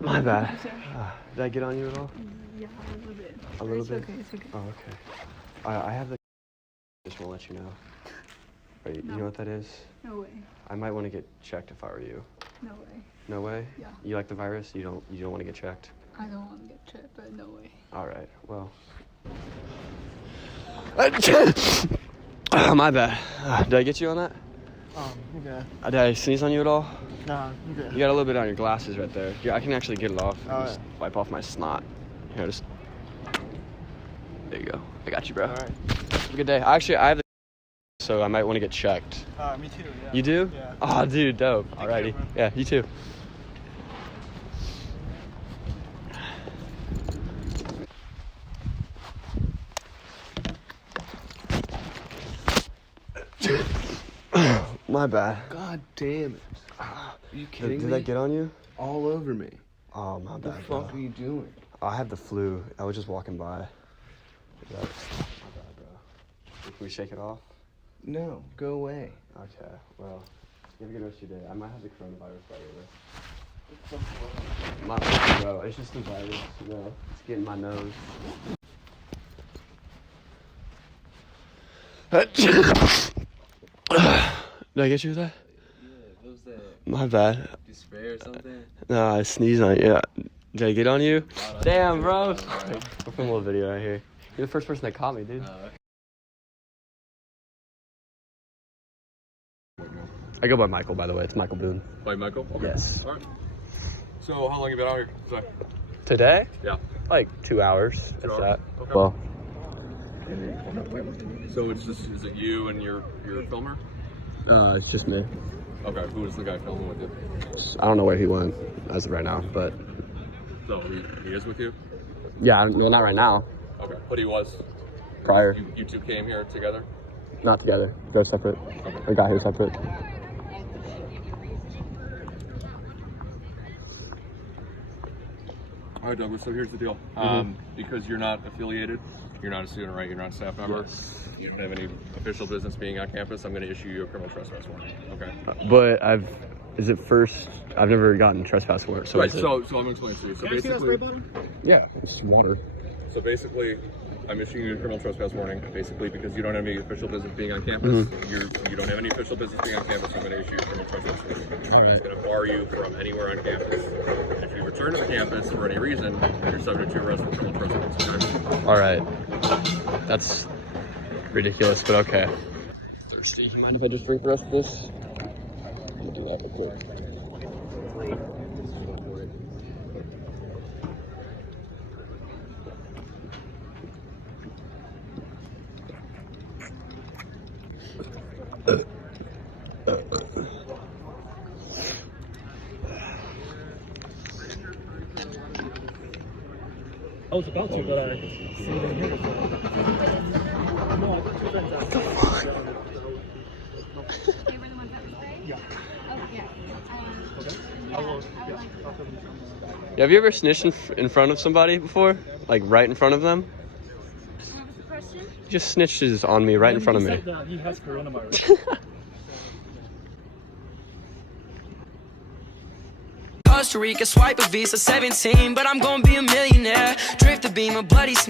My bad. Did I get on you at all? Yeah, a little bit. A little bit? Okay, it's okay. Oh, okay. I have the... Just want to let you know. Wait, You know what that is? No way. I might want to get checked if I were you. No way. No way? Yeah. You like the virus? You don't want to get checked? I don't want to get checked, but no way. All right, well... my bad. Did I get you on that? You good. Did I sneeze on you at all? Nah, you good. You got a little bit on your glasses right there. Yeah, I can actually get it off. All Just wipe off my snot. Here, just... There you go. I got you, bro. All right. Have a good day. Actually, I have the... So I might want to get checked. Me too, yeah. You do? Yeah. Oh, dude, dope. Take Alrighty. care, Yeah, you too. My bad. God damn it. Are you kidding me? Did that get on you? All over me. Oh, my What bad, the bro. fuck are you doing? I have the flu. I was just walking by. My bad, bro. Can we shake it off? No, go away. Okay, well, you have a good rest of your day. I might have the coronavirus by the way. My bro, it's just the virus, you know. It's getting my nose. Did I get you with that? Yeah, what was that? My bad. Despair or something? No, I sneezed on you. Yeah. Did I get on you? Damn, bro. We're filming a little video right here. You're the first person that caught me, dude. I go by Michael, by the way. It's Michael Boone. By Michael? Okay. Yes. All right. So how long have you been out here today? Today? Yeah. Like 2 hours, if hours? that. Okay. Well, So it's just, is it you and your filmer? it's just me. Okay, who is the guy filming with you? I don't know where he went as of right now, but So he is with you? yeah, well, not right now. Okay, but he was? Prior, You two came here together? not together. They're separate. I got here separate. All right, Douglas, so here's the deal. Because you're not affiliated, you're not a student, right? You're not a staff member. Yes. You don't have any official business being on campus. I'm going to issue you a criminal trespass warning. Okay. But is it first? I've never gotten trespass warrant. So Right. is it- So I'm going to explain to you. So basically, yeah, it's water. So basically, I'm issuing you a criminal trespass warning, basically because you don't have any official business being on campus. You don't have any official business being on campus, I'm going to issue you a criminal trespass warning. It's going to bar you from anywhere on campus. And if you return to the campus for any reason, you're subject to arrest for criminal trespass. Okay? All right, that's ridiculous, but okay. Thirsty. You mind if I just drink the rest of this? I'm gonna do that real quick. I was about to, but I see you in here. No, I got two friends out. They were the ones that were staying? Yeah. Oh, yeah. Okay. I will, yeah, I'll film you. Have you ever snitched in front of somebody before? Like right in front of them? What was the question? He just snitches on me right in front of me. He said that he has coronavirus. Costa Rica, swipe a Visa 17, but I'm gonna be a millionaire. Drift the beam, a bloody sneak.